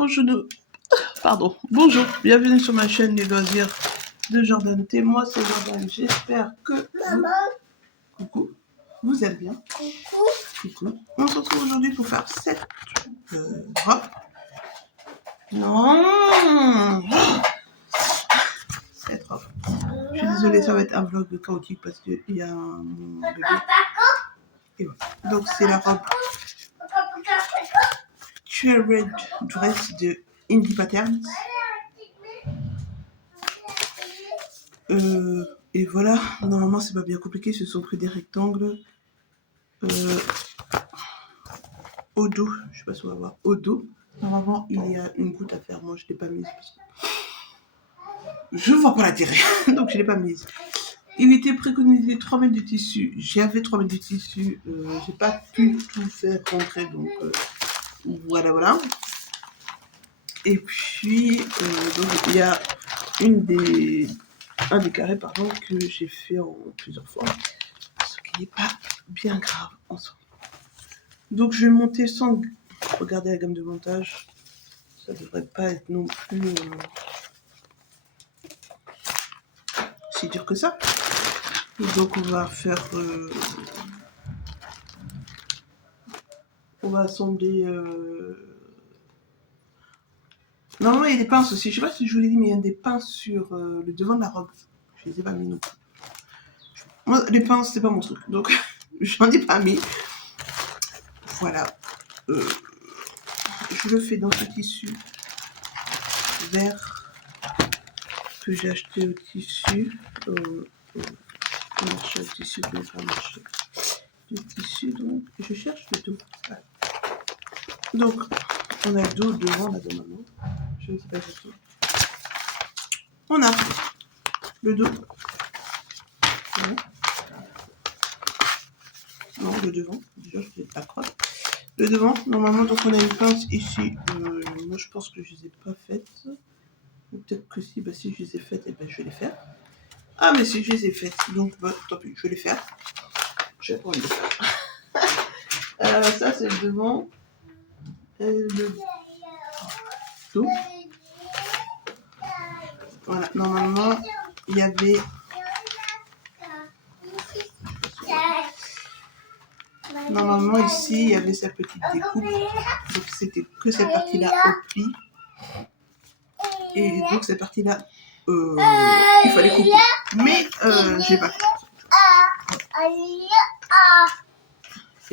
Bonjour, pardon. Bonjour, bienvenue sur ma chaîne Les Loisirs de Jordan T. Moi, c'est Jordan. J'espère que coucou, vous allez bien. Coucou. On se retrouve aujourd'hui pour faire cette robe. Non, cette robe. Je suis désolée, ça va être un vlog chaotique parce qu'il y a un bébé. Et voilà. Donc, c'est la robe Red Dress de Indie Patterns. Et voilà, normalement c'est pas bien compliqué, ce sont que des rectangles. Au dos, je sais pas si on va voir, au dos, normalement il y a une goutte à faire, moi je l'ai pas mise parce que je vois pas l'intérêt, donc je l'ai pas mise. Il était préconisé 3 mètres de tissu, j'avais 3 mètres de tissu, j'ai pas pu tout faire rentrer, donc voilà. Et puis, donc il y a un des carrés pardon, que j'ai fait en plusieurs fois, ce qui n'est pas bien grave en soi. Donc je vais monter sans regarder la gamme de montage, ça devrait pas être non plus si dur que ça. Et donc on va faire, on va assembler. Normalement il y a des pinces aussi, je sais pas si je vous l'ai dit, mais il y a des pinces sur le devant de la robe. Je les ai pas mis non plus. Moi les pinces c'est pas mon truc, donc j'en ai pas mis. Voilà. Je le fais dans ce tissu vert que j'ai acheté au tissu. Marché au tissu, mais pas marché. Du tissu, donc je cherche le dos. Voilà. Donc, on a le dos devant là de maman. Je ne sais pas exactement. On a le dos. Voilà. Non, le devant. Déjà, je ne sais pas quoi. Le devant, normalement, donc on a une pince ici. Moi, je pense que je ne les ai pas faites. Ou peut-être que si, bah, si je les ai faites, et ben, je vais les faire. Ah, mais si je les ai faites, donc bah, tant pis, je vais les faire. Je vais pas envie de les faire. Ça, c'est le devant. Le dos. Voilà, normalement, il y avait. Normalement, ici, il y avait sa petite découpe. Donc, c'était que cette partie-là au pli. Et donc, cette partie-là, il fallait couper. Mais, j'ai pas fait.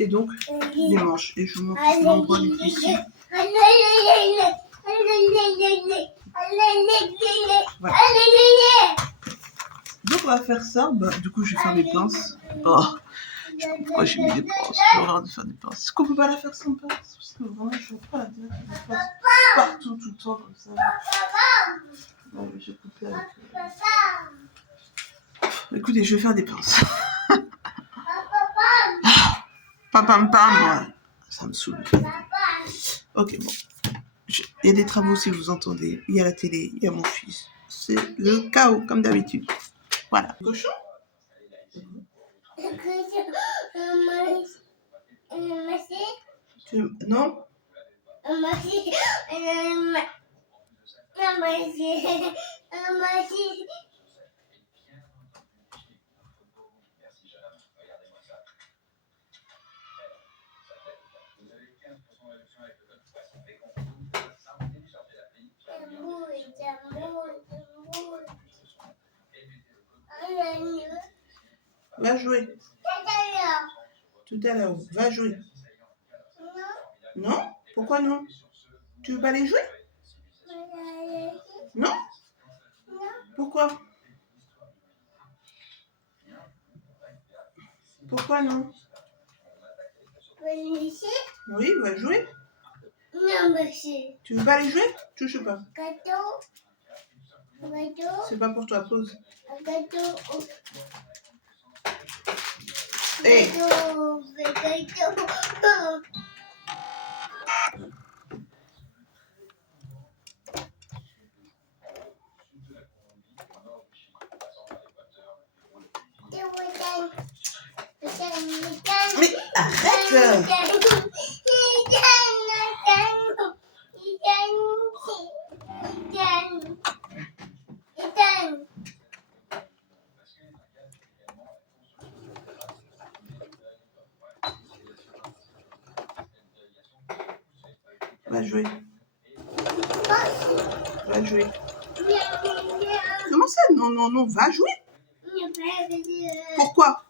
Et donc, les manches. Et je vous montre l'endroit du tissu. Voilà. Donc, on va faire ça. Bah, du coup, je vais faire mes pinces. Oh. Je sais pas pourquoi j'ai mis des pinces. J'ai horreur de faire des pinces. Est-ce qu'on peut pas la faire sans pinces? Parce que vraiment, je ne veux pas la dire. Je passe partout, tout le temps, comme ça. Non, mais je vais couper avec. Écoutez, je vais faire des pinces. Pam, ouais. Ça me saoule. Ok, bon. Il y a des travaux si vous entendez. Il y a la télé, il y a mon fils. C'est le chaos, comme d'habitude. Voilà. Cochon? Non? Va jouer. Tout à l'heure. Va jouer. Non? Pourquoi non? Tu veux pas aller jouer? Non? Pourquoi? Pourquoi non? Oui, va jouer. Non, monsieur. Tu veux pas aller jouer? Je sais pas. C'est pas pour toi, pause. Hey. Mais arrête! Va jouer. Va jouer. Comment ça? Non, non, non, va jouer. Pourquoi?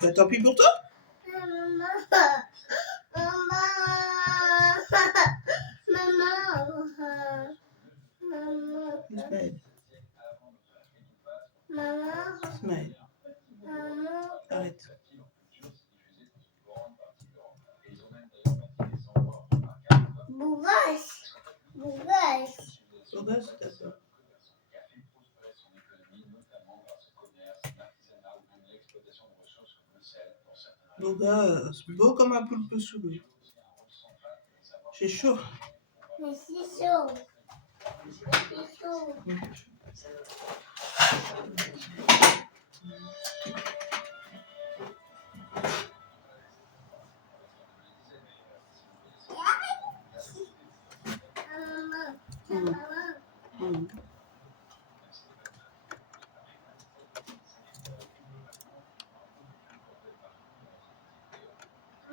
Bah, tant pis pour toi. Ismaël. Ismaël. Arrête. Bourrache. Bourrache, d'accord. Beau comme un poulpe sous l'eau. C'est chaud. Mais c'est chaud. C'est chaud.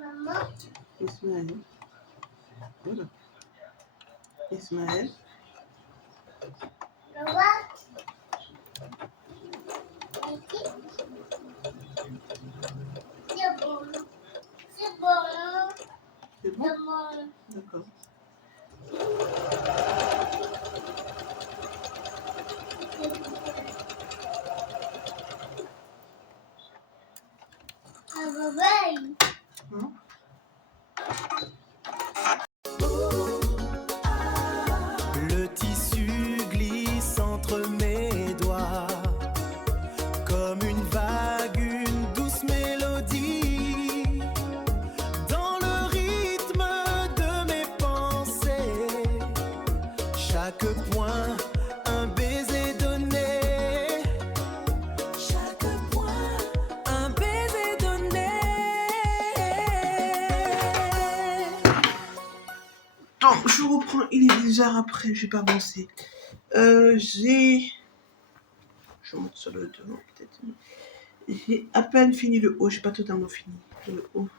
Maman. Ismaël. Voilà. Ismaël. C'est bon. C'est bon? D'accord. Hein? Le tissu glisse entre mes doigts, comme une vague, une douce mélodie, dans le rythme de mes pensées. Chaque point, un baiser donné. Chaque point, un baiser donné. Donc, je reprends, il est 10h après, j'ai pas avancé. Je monte sur le devant, peut-être. J'ai à peine fini le haut, j'ai pas totalement fini le haut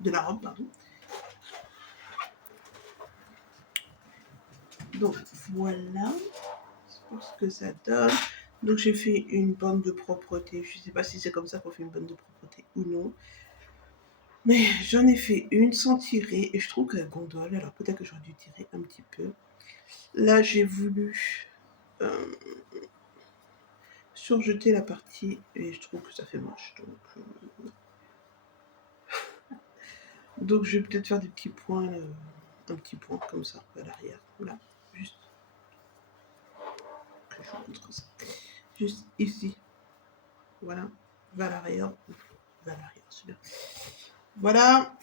de la robe, pardon. Donc, voilà ce que ça donne. Donc, j'ai fait une bande de propreté. Je sais pas si c'est comme ça qu'on fait une bande de propreté ou non. Mais j'en ai fait une sans tirer et je trouve qu'elle gondole. Alors peut-être que j'aurais dû tirer un petit peu. Là, j'ai voulu surjeter la partie et je trouve que ça fait moche. Donc je vais peut-être faire des petits points, un petit point comme ça à l'arrière. Voilà, juste que je vous montre ça. Juste ici. Voilà, vers l'arrière. Vers l'arrière, c'est bien. Voilà.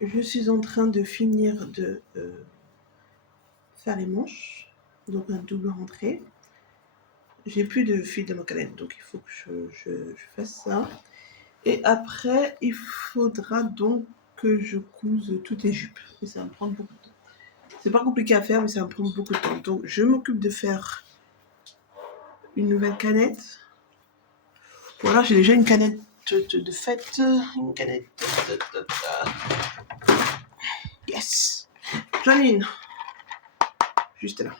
Je suis en train de finir de faire les manches, donc un double rentrée. J'ai plus de fil de macadam, donc il faut que je fasse ça. Et après, il faudra donc que je couse toutes les jupes. Et ça va me prendre beaucoup de temps. C'est pas compliqué à faire, mais ça va me prendre beaucoup de temps. Donc je m'occupe de faire une nouvelle canette. Voilà, j'ai déjà une canette de fête. Une canette. Yes. J'en ai une. Juste là.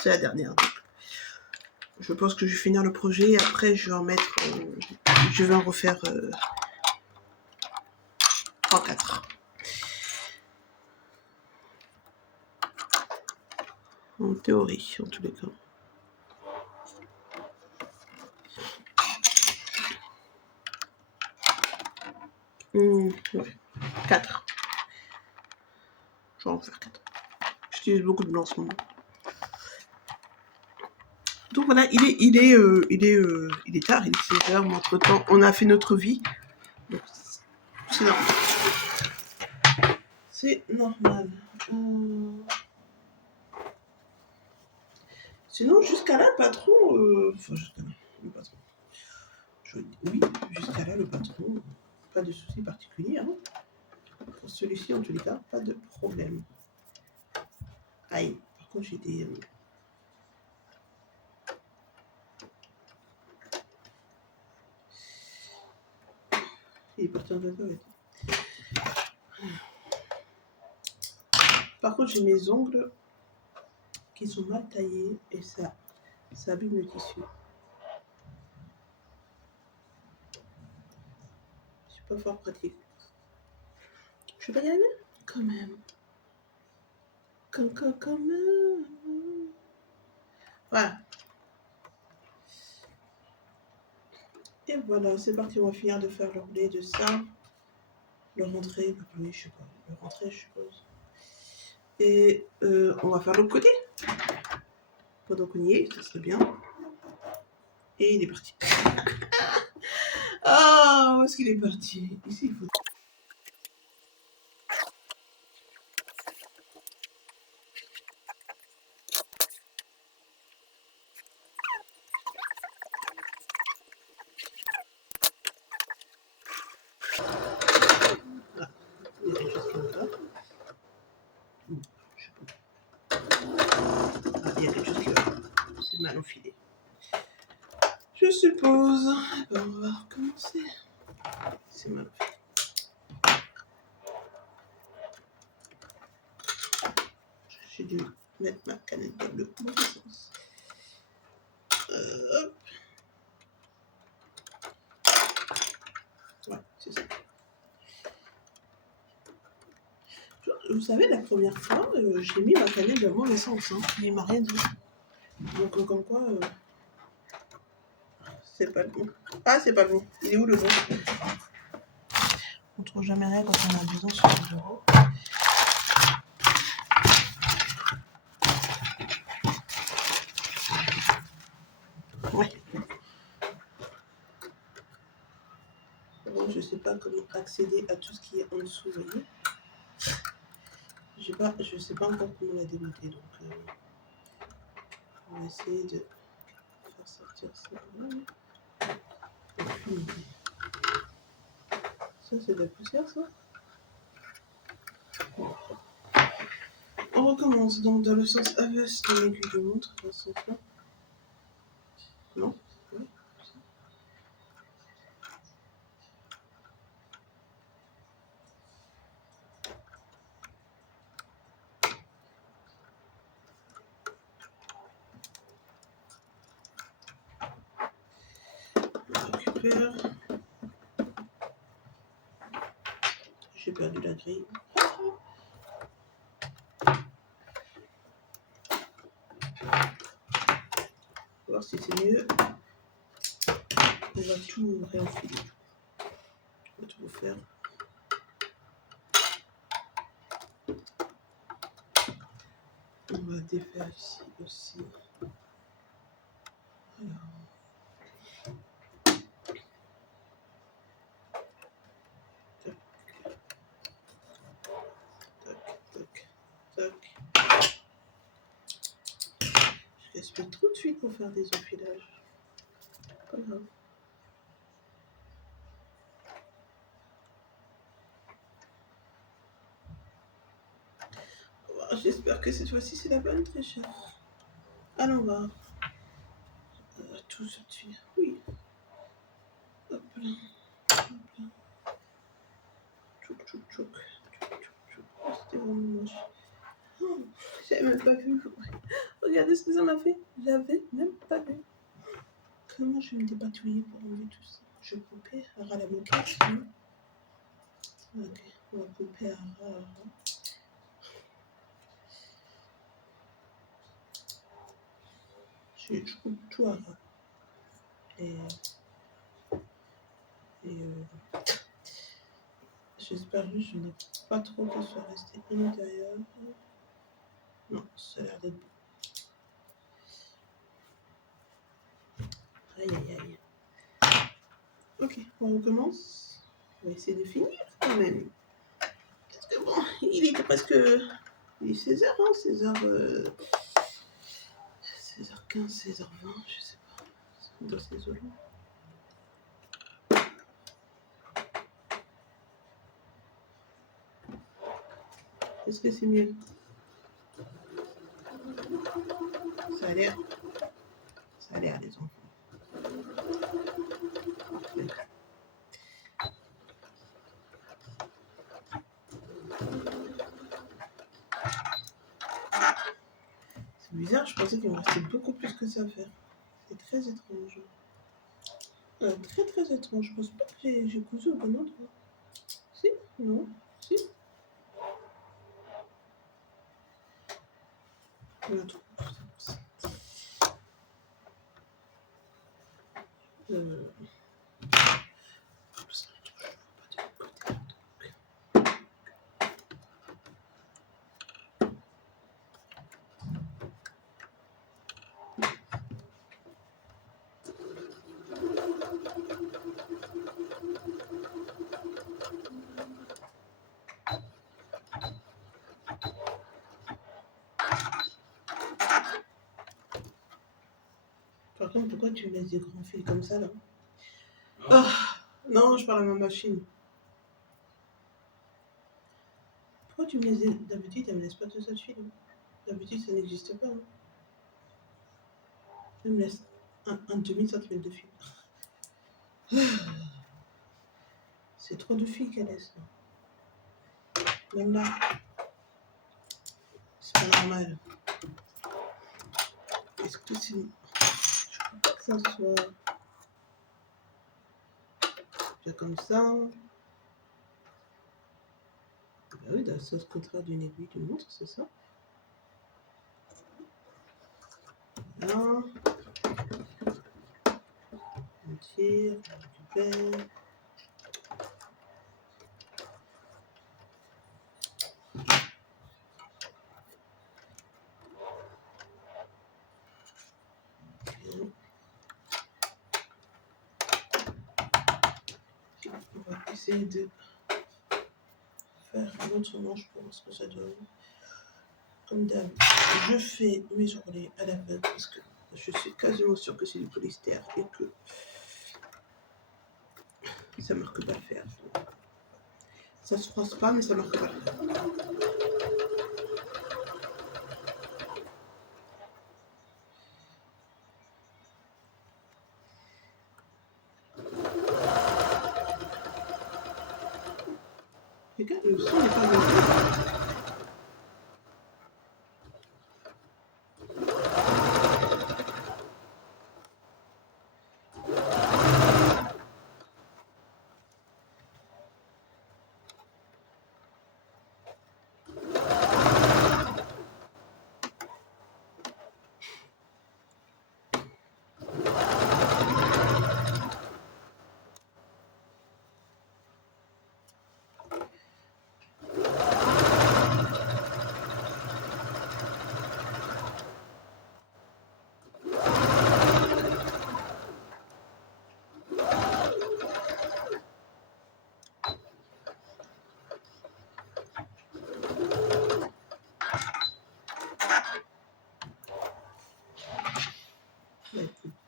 C'est la dernière. Donc. Je pense que je vais finir le projet. Et après, je vais en mettre. Je vais en refaire 3-4. En théorie, en tous les cas. Ouais. 4. Je vais en faire 4. J'utilise beaucoup de blanc en ce moment. Donc voilà, il est tard, il est 16h, mais entre temps, on a fait notre vie. Donc, c'est normal. C'est normal. Sinon, jusqu'à là, pas trop. Enfin, jusqu'à là, pas trop. Oui, jusqu'à voilà, le patron, pas de souci particulier. Hein. Pour celui-ci, en tous les cas, pas de problème. Aïe, par contre, j'ai des... Il est parti en cacahuète. Par contre, j'ai mes ongles qui sont mal taillés et ça abîme le tissu. C'est pas fort pratique. Je vais pas y arriver quand même. Quand même. Voilà. Et voilà, c'est parti, on va finir de faire le roulé de ça. Le rentrée, oui, je sais pas. Le rentrée, je suppose. Et on va faire l'autre côté. Pendant qu'on y est, ça serait bien. Et il est parti. Ah, où est-ce qu'il est parti? Ici, il faut... Ah, il y a quelque chose qui va. C'est mal enfilé. Je suppose. Ben, on va recommencer. C'est mal enfilé. J'ai dû mettre ma canette dans le mauvais sens. Hop. Ouais, c'est ça. Vous savez, la première fois, j'ai mis ma canette dans le mauvais sens. Hein. Il m'a rien dit. Donc, comme quoi, c'est pas le bon. Ah, c'est pas le bon. Il est où le bon? On trouve jamais rien quand on a besoin sur le bureau. Ouais. Bon, je sais pas comment accéder à tout ce qui est en dessous, vous voyez. Je sais pas encore comment la démonter, donc on va essayer de faire sortir ça. Aucune idée. Ça, c'est de la poussière, ça? Bon. On recommence donc dans le sens inverse de l'aiguille de montre, dans ce sens-là. Non? Ouais. On récupère. J'ai perdu la grille. On va voir si c'est mieux. On va tout réenfiler. On va tout refaire. On va défaire ici aussi. Alors. Tac. Tac, tac, tac. Je respire trop de suite pour faire des enfilages. Pas grave. J'espère que cette fois-ci c'est la bonne, très chère. Allons voir. Tout se tue. Oui. Hop là. Hop là. Tchouk, tchouk, tchouk. Tchouk, tchouk, tchouk. Oh, c'était vraiment moche. Oh, j'avais même pas vu. Regardez ce que ça m'a fait. J'avais même pas vu. Comment je vais me dépatouiller pour enlever tout ça? Je couper à la moquette. Ok, on va couper à ras. Je coupe tout à ras. Et j'espère juste que je n'ai pas trop que ce soit resté à l'intérieur. Non, ça a l'air d'être bon. Aïe aïe aïe. Ok, on recommence. On va essayer de finir quand même. Parce que bon, il était presque... Il est 16h, hein, 16h... 16h15, 16h20, je sais pas. Dans ces eaux-là. Est-ce que c'est mieux? Ça a l'air. Ça a l'air, les enfants. Parfait. C'est bizarre, je pensais qu'il me restait beaucoup plus que ça à faire. C'est très étrange. Très très étrange. Je pense pas que j'ai cousu au bon endroit. Si? Non? Si? On a trop. Par contre, pourquoi tu me laisses des grands fils comme ça là? Ah, non, je parle à ma machine. Pourquoi tu me laisses des... D'habitude, elle me laisse pas tout ça de fil. D'habitude, ça n'existe pas. Hein. Elle me laisse un demi-centimètre de fil. C'est trop de fil qu'elle laisse. Là. Même là. C'est pas normal. Est-ce que c'est... Je crois pas que ça soit... Là, comme ça. Ah oui, dans le sens contraire d'une aiguille d'une montre, c'est ça. Là. On tire, on récupère. On va essayer de faire un autre manche pour voir ce que ça donne. Comme d'hab, je fais mes ourlets à la main parce que je suis quasiment sûre que c'est du polyester et que ça marque pas le fer. Ça se froisse pas, mais ça marque pas le fer. Regarde, le son n'est pas bon.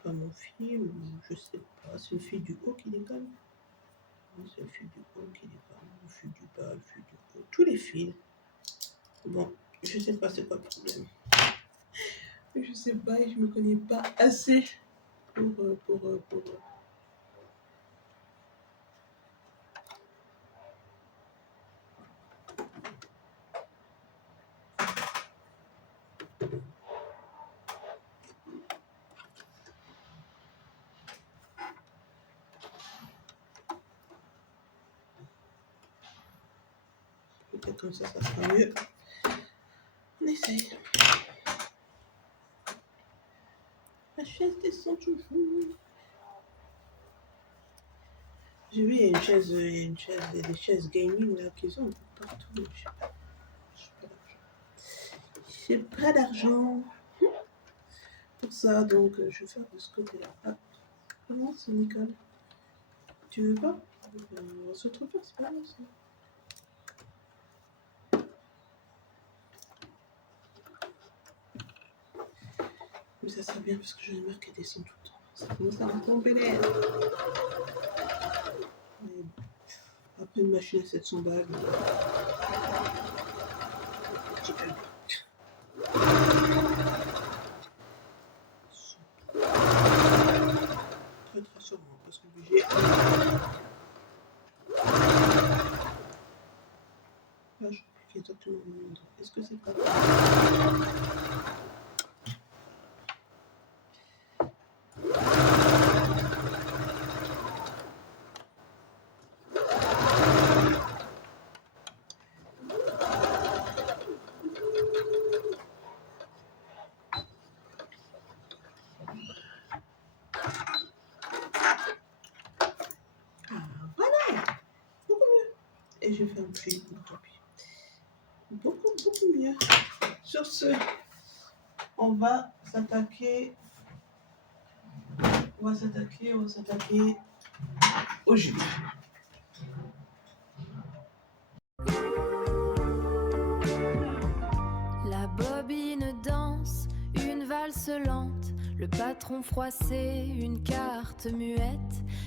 Pas mon fil, ou je sais pas, c'est le fil du haut qui déconne. Oui, c'est le fil du haut qui déconne, le fil du bas, le fil du haut, tous les fils. Bon, je sais pas c'est quoi le problème. Je sais pas et je me connais pas assez pour peut-être comme ça sera mieux. On essaye. La chaise descend toujours. J'ai vu, il y a des chaises gaming là qu'ils ont partout. J'ai pas d'argent pour ça, donc je vais faire de ce côté-là. Ah, comment c'est Nicole? Tu veux pas? On se retrouve pas, c'est pas grave ça. Mais ça sert bien parce que je vais marquer des sons tout le temps. Ça commence à me tomber les lèvres. Après une machine à 700 balles. J'ai... Là, je fais tout le monde. Est-ce que c'est pas... Et j'ai fait un petit beaucoup mieux. Sur ce, on va s'attaquer au jus. La bobine danse, une valse lente, le patron froissé, une carte muette.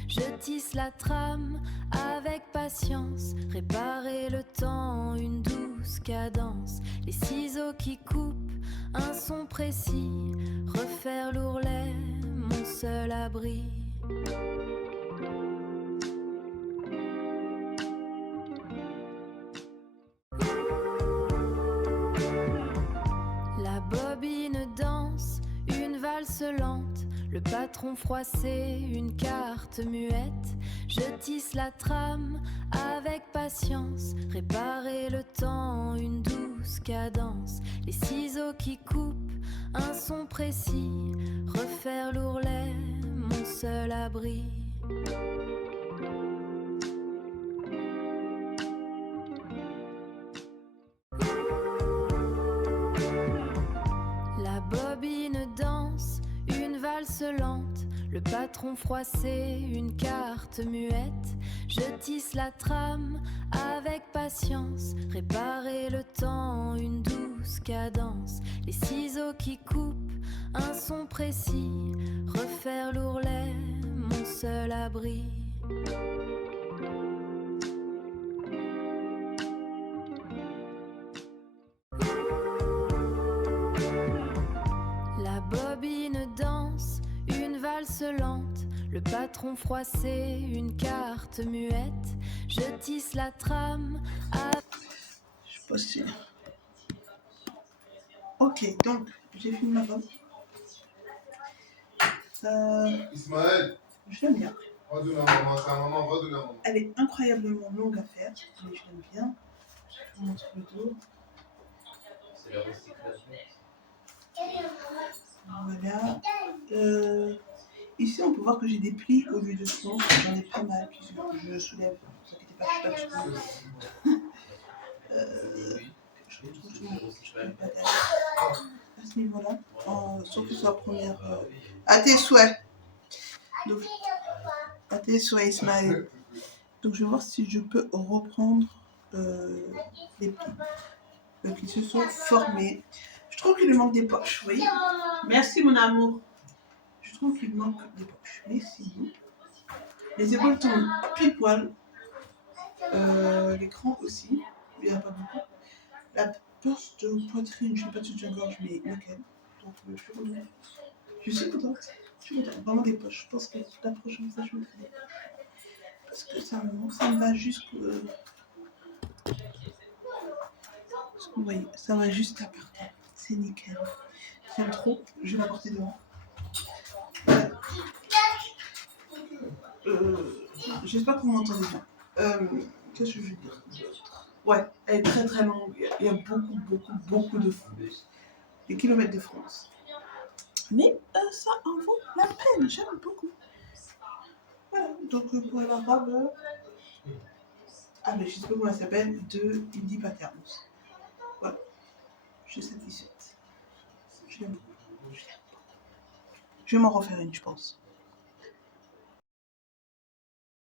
Je tisse la trame avec patience, réparer le temps, une douce cadence. Les ciseaux qui coupent, un son précis, refaire l'ourlet, mon seul abri. La bobine danse, une valse lente, le patron froissé, une carte muette. Je tisse la trame avec patience, réparer le temps, une douce cadence. Les ciseaux qui coupent, un son précis, refaire l'ourlet, mon seul abri. La bobine danse, une valse lente, le patron froissé, une carte muette. Je tisse la trame avec patience, réparer le temps, une douce cadence. Les ciseaux qui coupent, un son précis, refaire l'ourlet, mon seul abri. La bobine danse, une valse lente, le patron froissé, une carte muette. Je tisse la trame à... Je sais pas si... Ok, donc j'ai fini ma robe. Ismaël, Je l'aime bien. redonne à maman, c'est à maman, redonne à maman. Elle est incroyablement longue à faire, mais je l'aime bien. Je vous montre le dos. C'est le recyclage. Voilà. Ici, on peut voir que j'ai des plis au lieu de flancs. J'en ai pas mal. Puis je soulève. Ne vous inquiétez pas, je suis pas dessus. Je retrouve pas à ce niveau-là. Surtout sur la première. À tes souhaits. Donc, à tes souhaits, Ismaël. Donc, je vais voir si je peux reprendre les plis qui se sont formés. Je trouve qu'il lui manque des poches, oui. Merci, mon amour. Je trouve qu'il manque des poches. Merci. Les épaules tombent pile poil. L'écran aussi. Il n'y en a pas beaucoup. La poche de poitrine, je ne sais pas si tu gorge, mais nickel. Donc, je suis contente. Je suis contente. Je suis contente. Vraiment des poches. Je pense que la prochaine fois, je me ferai. Parce que ça me va jusqu'au. Vous voyez, ça va juste à partir. C'est nickel. J'aime trop. Je vais la porter devant. J'espère que vous m'entendez bien. Qu'est-ce que je veux dire? Ouais, elle est très très longue. Il y a beaucoup de France. Des kilomètres de France. Mais ça en vaut la peine. J'aime beaucoup. Voilà. Donc pour la robe. Ah, mais je sais pas comment elle s'appelle. De Indie Patterns. Voilà. Je suis satisfaite. Je l'aime beaucoup. Je vais m'en refaire une, je pense.